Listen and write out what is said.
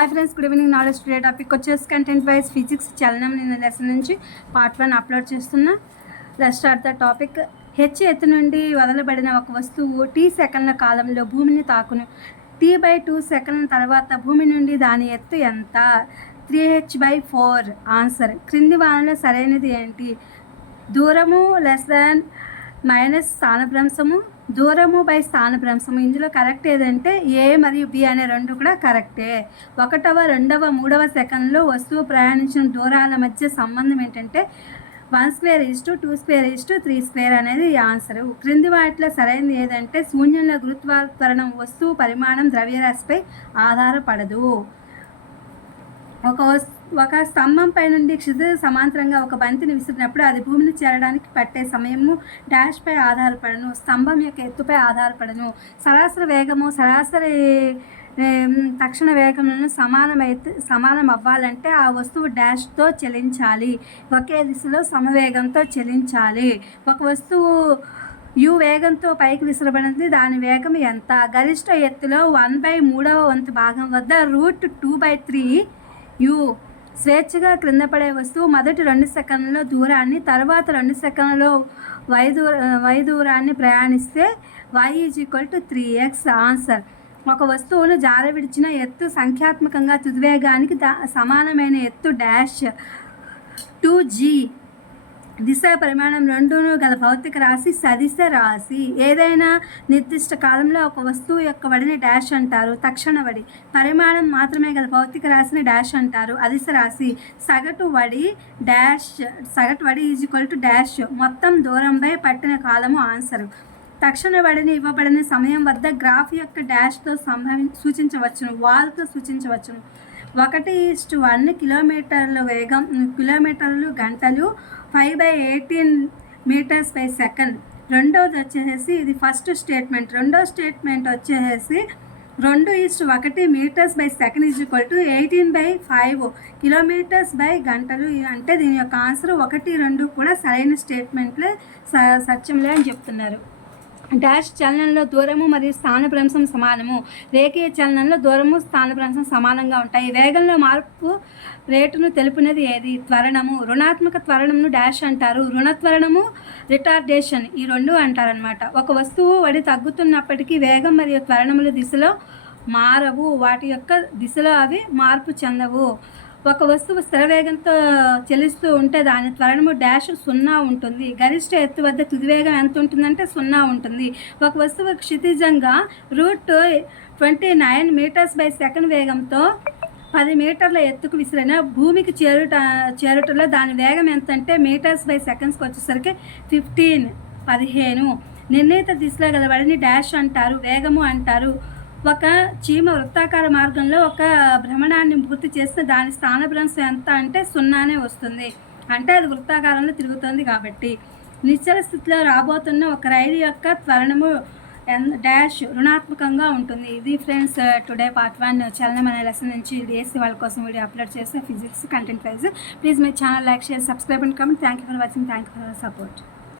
Hi friends, good evening. Knowledge today topic వచ్చేసి content wise physics చలనం నిన్న lesson నుంచి పార్ట్ 1 అప్లోడ్ చేస్తున్నా. Let's start the topic. H ఎత్తు నుండి వదలబడిన ఒక వస్తువు టీ సెకండ్ల కాలంలో భూమిని తాకును. T/2 సెకండ్ల తర్వాత భూమి నుండి దాని ఎత్తు ఎంత? 3h/4. ఆన్సర్. క్రింది వానలో సరైనది ఏంటి? దూరము మైనస్ స్థానభ్రంశము, దూరము బై స్థానభ్రంశము. ఇందులో కరెక్ట్ ఏదంటే ఏ మరియు బి అనే రెండు కూడా కరెక్టే. 1వ, 2వ, 3వ సెకండ్లో వస్తువు ప్రయాణించిన దూరాల మధ్య సంబంధం ఏంటంటే 1/2 2/2 3/2 అనేది ఆన్సరు. క్రింది వాటిలో సరైనది ఏదంటే శూన్యంలో గురుత్వాకర్షణ వస్తువు పరిమాణం ద్రవ్యరాశిపై ఆధారపడదు. ఒక స్తంభంపై నుండి క్షితిజ సమాంతరంగా ఒక బంతిని విసిరినప్పుడు అది భూమిని చేరడానికి పట్టే సమయము డాష్పై ఆధారపడను, స్తంభం యొక్క ఎత్తుపై ఆధారపడను. సరాసరి వేగము సరాసరి తక్షణ వేగములను సమానం అవ్వాలంటే ఆ వస్తువు డాష్తో చలించాలి, ఒకే దిశలో సమవేగంతో చలించాలి. ఒక వస్తువు యు వేగంతో పైకి విసిరబడింది, దాని వేగం ఎంత? గరిష్ట ఎత్తులో 1/3వ వంతు భాగం వద్ద √2/3 యు. స్వేచ్ఛగా క్రింద పడే వస్తువు మొదటి 2 సెకండ్లలో దూరాన్ని, తర్వాత 2 సెకండ్లలో y దూరాన్ని ప్రయాణిస్తే y = 3x. ఆన్సర్. ఒక వస్తువును జారవిడిచిన ఎత్తు సంఖ్యాత్మకంగా తుదివేగానికి సమానమైన ఎత్తు డాష్ 2g. దిశ పరిమాణం రెండును గల భౌతిక రాశి సదిశ రాశి. ఏదైనా నిర్దిష్ట కాలంలో ఒక వస్తువు యొక్క వడిని డాష్ అంటారు, తక్షణ వడి. పరిమాణం మాత్రమే గల భౌతిక రాశిని డాష్ అంటారు, అదిశ రాశి. సగటు వడి డాష్ మొత్తం దూరంపై పట్టిన కాలము. ఆన్సరు. తక్షణ వడిని ఇవ్వబడిన సమయం వద్ద గ్రాఫ్ యొక్క డాష్తో సూచించవచ్చును, వాల్తో సూచించవచ్చును. 1:1 కిలోమీటర్లు గంటలు 5/18 మీటర్స్/సెకండ్. రెండవది వచ్చేసి ఇది ఫస్ట్ స్టేట్మెంట్. రెండో స్టేట్మెంట్ వచ్చేసి 2:1 మీటర్స్/సెకండ్ = 18/5 కిలోమీటర్స్/గంటలు. అంటే దీని యొక్క ఆన్సర్ 1, 2 కూడా సరైన స్టేట్మెంట్లే, సత్యంలే అని చెప్తున్నారు. డాష్ చలనంలో దూరము మరియు స్థానభ్రంశం సమానము. రేఖీయ చలనంలో దూరము స్థానభ్రంశం సమానంగా ఉంటాయి. వేగంలో మార్పు రేటును తెలుపునది ఏది? త్వరణము. రుణాత్మక త్వరణమును డాష్ అంటారు, రుణత్వరణము రిటార్డేషన్, ఈ రెండు అంటారనమాట. ఒక వస్తువు వడి తగ్గుతున్నప్పటికీ వేగం మరియు త్వరణముల దిశలో మారవు, వాటి యొక్క దిశలో అవి మార్పు చెందవు. ఒక వస్తువు స్థిర వేగంతో చెల్లిస్తూ ఉంటే దాని త్వరణము డాష్ 0 ఉంటుంది. గరిష్ట ఎత్తు వద్ద తుదివేగం ఎంత ఉంటుందంటే 0 ఉంటుంది. ఒక వస్తువు క్షితిజంగా √29 మీటర్స్/సెకండ్ వేగంతో 10 మీటర్ల ఎత్తుకు విసిరిన భూమికి చేరుటలో దాని వేగం ఎంత అంటే మీటర్స్/సెకండ్స్కి వచ్చేసరికి 15. నిర్ణీత దిశలో గల వడిని డాష్ అంటారు, వేగము అంటారు. ఒక చీమ వృత్తాకార మార్గంలో ఒక భ్రమణాన్ని పూర్తి చేస్తే దాని స్థానభ్రంశం ఎంత అంటే 0 వస్తుంది, అంటే అది వృత్తాకారంలో తిరుగుతుంది కాబట్టి. నిశ్చల స్థితిలో రాబోతున్న ఒక రైలు యొక్క త్వరణము డాష్ రుణాత్మకంగా ఉంటుంది. ఇది ఫ్రెండ్స్ టుడే పార్ట్ 1 చలనం అనే లెసన్ నుంచి డిఎస్సి వాళ్ళ కోసం వీడియో అప్లోడ్ చేస్తే physics content wise. Please my channel like, share, subscribe and comment. Thank you for watching. Thank you for support.